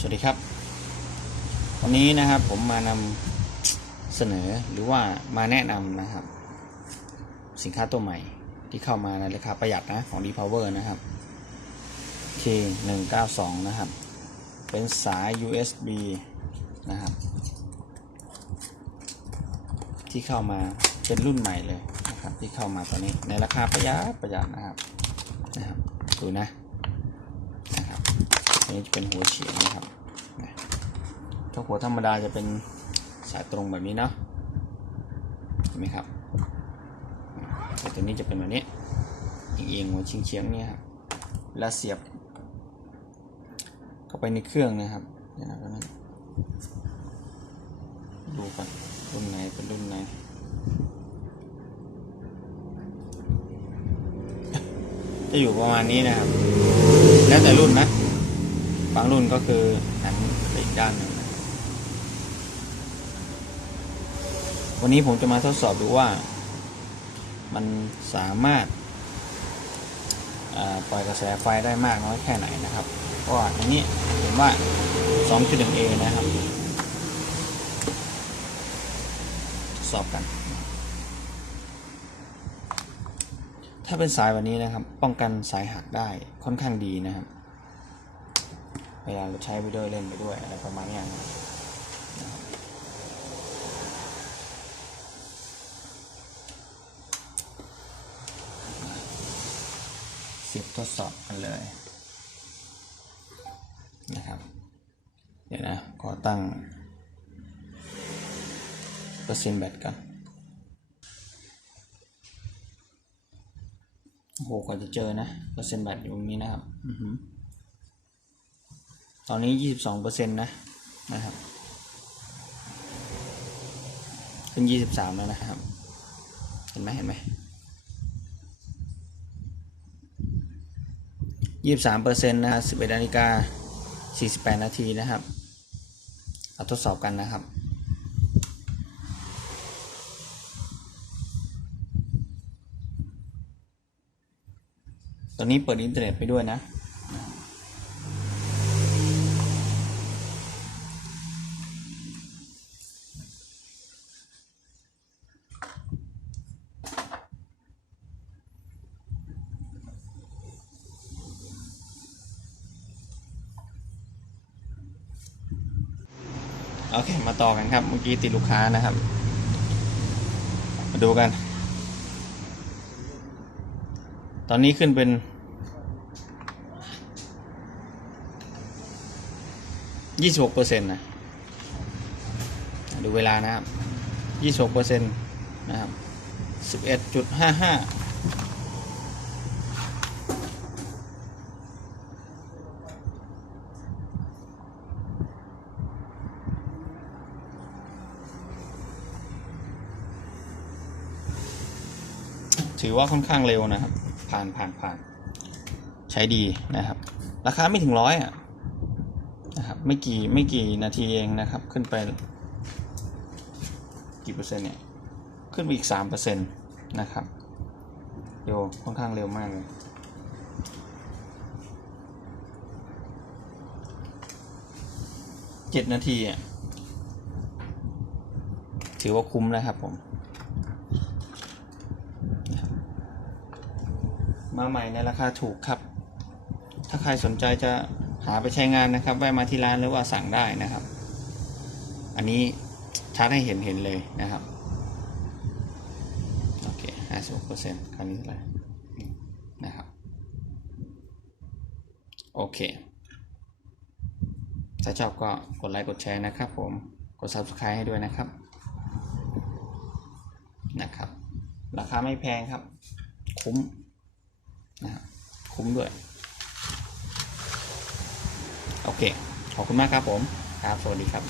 สวัสดีครับ วันนี้นะครับผมมานำเสนอหรือว่ามาแนะนำนะครับ สินค้าตัวใหม่ที่เข้ามาในราคาประหยัดนะของ d p o w e r นะครับ K192 นะครับ เป็นสาย USB นะครับ ที่เข้ามาเป็นรุ่นใหม่เลยนะครับ ที่เข้ามาตอนนี้ในราคาประหยัดประหยัดนะครับนะครับดูนะ นี้จะเป็นหัวเฉียงนะครับถ้าหัวธรรมดาจะเป็นสายตรงแบบนี้เนาะเห็นไหมครับแต่ตัวนี้จะเป็นแบบนี้เอียงหัวเฉียงๆเนี่ยครับแล้วเสียบ เข้าไปในเครื่องนะครับดูก่อนรุ่นไหนเป็นรุ่นไหนจะอยู่ประมาณนี้นะครับ แล้วแต่รุ่นนะ บางรุ่นก็คือหันไปอีกด้านหนึ่งนะครับวันนี้ผมจะมาทดสอบดูว่า มันสามารถปล่อยกระแสไฟได้มากน้อยแค่ไหนนะครับเพราะว่าอันนี้เห็นว่า 2.1A นะครับทดสอบกัน ถ้าเป็นสายวันนี้นะครับ ป้องกันสายหักได้ค่อนข้างดีนะครับ เวลาเราใช้ไปด้วยเล่นไปด้วยอะไรประมาณนี้ยนะครับนะครับเสียบทดสอบกันเลยนะครับ เดี๋ยวนะขอตั้งเปอร์เซ็นต์แบตก่อนโอ้โหกว่าจะเจอนะเปอร์เซ็นต์แบตอยู่ตรงนี้นะครับ อือหือ ตอนนี้ยี่สิบสองเปอร์เซ็นต์นะนะครับ ขึ้นยี่สิบสามแล้วนะครับ เห็นไหมเห็นไหมยี่สิบสามเปอร์เซ็นต์นะครับสิบเอ็ดนาฬิกาสี่สิบแปดนาทีนะครับ เอาทดสอบกันนะครับ ตอนนี้เปิดอินเทอร์เน็ตไปด้วยนะ โอเค มาต่อกันครับ เมื่อกี้ติดลูกค้านะครับ มาดูกัน ตอนนี้ขึ้นเป็น ยี่สิบหกเปอร์เซ็นต์นะ ดูเวลานะครับยี่สิบหกเปอร์เซ็นต์นะครับสิบเอ็ดจุดห้าห้า ถือว่าค่อนข้างเร็วนะครับ ผ่านผ่านผ่าน ใช้ดีนะครับ ราคาไม่ถึงร้อยอะนะครับไม่กี่ไม่กี่นาทีเองนะครับ ขึ้นไป กี่เปอร์เซ็นต์เนี่ยขึ้นไปอีกสามเปอร์เซ็นต์นะครับโยค่อนข้างเร็วมากเลยเจ็ดนาทีอะถือว่าคุ้มนะครับผม มาใหม่ในราคาถูกครับ ถ้าใครสนใจจะหาไปใช้งานนะครับแวะมาที่ร้านหรือว่าสั่งได้นะครับ อันนี้ชัดให้เห็นเห็นเลยนะครับ โอเคห้าสิบเปอร์เซ็นต์คราวนี้เท่าไหร่นะครับ โอเค ถ้าชอบก็กดไลค์กดแชร์นะครับผม กด subscribe ให้ด้วยนะครับ นะครับ ราคาไม่แพงครับ คุ้ม นะคุ้มด้วย โอเค ขอบคุณมากครับผม ครับ สวัสดีครับ